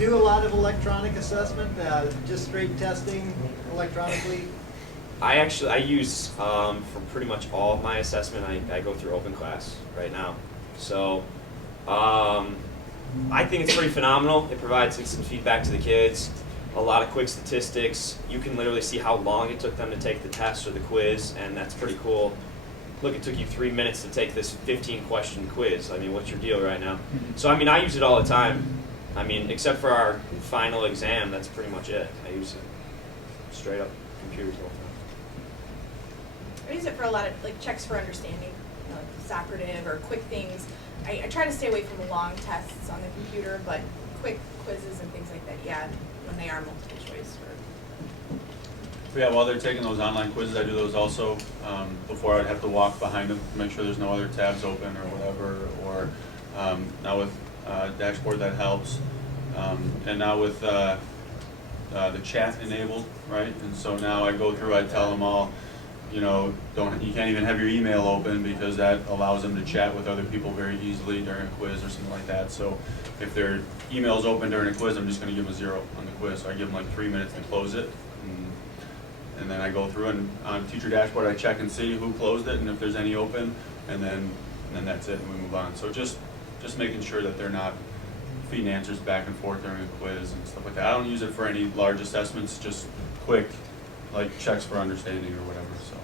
do a lot of electronic assessment, just straight testing electronically? I use, for pretty much all of my assessment, I go through OpenClass right now. So I think it's pretty phenomenal. It provides instant feedback to the kids, a lot of quick statistics. You can literally see how long it took them to take the test or the quiz, and that's pretty cool. Look, it took you 3 minutes to take this 15-question quiz. I mean, what's your deal right now? So, I mean, I use it all the time. I mean, except for our final exam, that's pretty much it. I use it straight up computers all the time. I use it for a lot of like checks for understanding, like Socrative or quick things. I try to stay away from long tests on the computer, but quick quizzes and things like that, yeah, when they are multiple choice. Yeah, while they're taking those online quizzes, I do those also. Before I'd have to walk behind them to make sure there's no other tabs open or whatever. Or now with Dashboard, that helps. And now with the chat enabled, right? And so now I go through, I tell them all, you know, you can't even have your email open because that allows them to chat with other people very easily during a quiz or something like that. So if their email's open during a quiz, I'm just going to give them a 0 on the quiz. So I give them like 3 minutes to close it. And then I go through and on Teacher Dashboard I check and see who closed it and if there's any open, and then that's it, and we move on. So just making sure that they're not feeding answers back and forth during a quiz and stuff like that. I don't use it for any large assessments, just quick, like checks for understanding or whatever. So.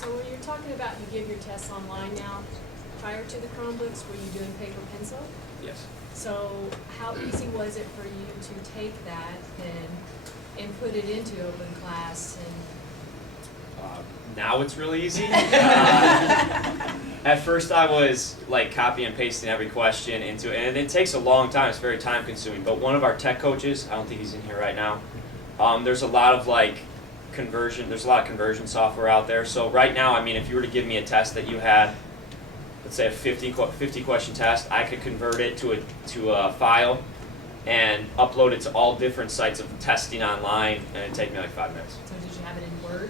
So when you're talking about you give your tests online now, prior to the Chromebooks, were you doing paper pencil? Yes. So how easy was it for you to take that and put it into OpenClass? And Now it's really easy. At first I was like copy and pasting every question into it, and it takes a long time. It's very time consuming. But one of our tech coaches, I don't think he's in here right now, there's a lot of conversion software out there. So right now, I mean, if you were to give me a test that you had, let's say a 50 question test, I could convert it to a file and upload it to all different sites of testing online, and it'd take me like 5 minutes. so did you have it in Word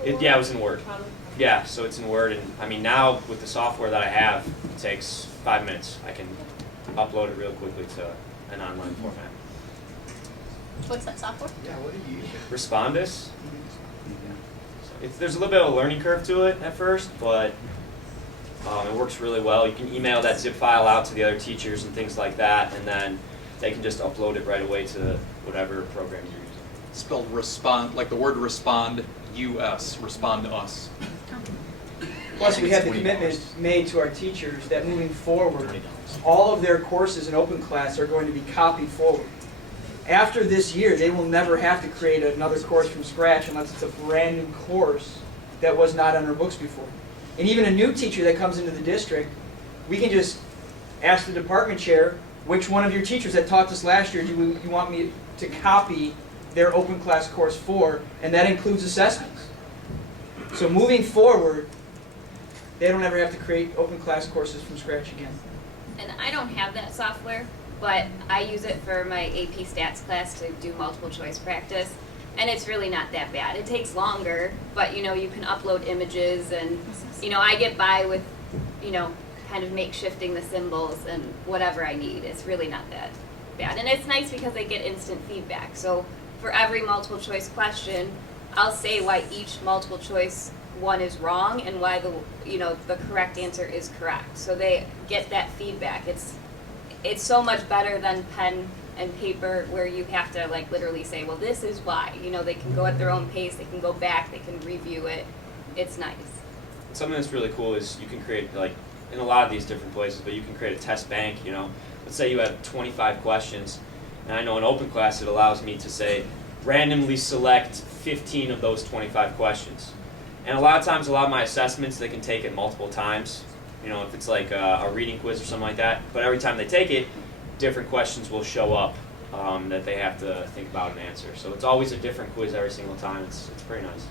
before? Yeah, it was in Word. Probably. Yeah, so it's in Word, and I mean now with the software that I have, it takes 5 minutes. I can upload it real quickly to an online format. What's that software? Yeah, what do you use? Respondus. There's a little bit of a learning curve to it at first, but it works really well. You can email that zip file out to the other teachers and things like that, and then they can just upload it right away to whatever program you're using. Spelled respond, like the word respond, US, respond to us. Plus, we have the commitment made to our teachers that moving forward, all of their courses in OpenClass are going to be copied forward. After this year, they will never have to create another course from scratch unless it's a brand new course that was not on our books before. And even a new teacher that comes into the district, we can just ask the department chair, which one of your teachers that taught this last year do you want me to copy their OpenClass course for? And that includes assessments. So moving forward, they don't ever have to create OpenClass courses from scratch again. And I don't have that software, but I use it for my AP Stats class to do multiple choice practice. And it's really not that bad. It takes longer, but you can upload images, and I get by with, kind of makeshifting the symbols and whatever I need. It's really not that bad. And it's nice because I get instant feedback. So for every multiple choice question, I'll say why each multiple choice one is wrong and why the correct answer is correct. So they get that feedback. It's so much better than pen and paper where you have to like literally say, well, this is why. They can go at their own pace, they can go back, they can review it. It's nice. Something that's really cool is you can create, like, in a lot of these different places, but you can create a test bank, Let's say you have 25 questions, and I know in OpenClass it allows me to say, randomly select 15 of those 25 questions. And a lot of times, a lot of my assessments, they can take it multiple times. If it's like a reading quiz or something like that. But every time they take it, different questions will show up that they have to think about and answer. So it's always a different quiz every single time. It's pretty nice.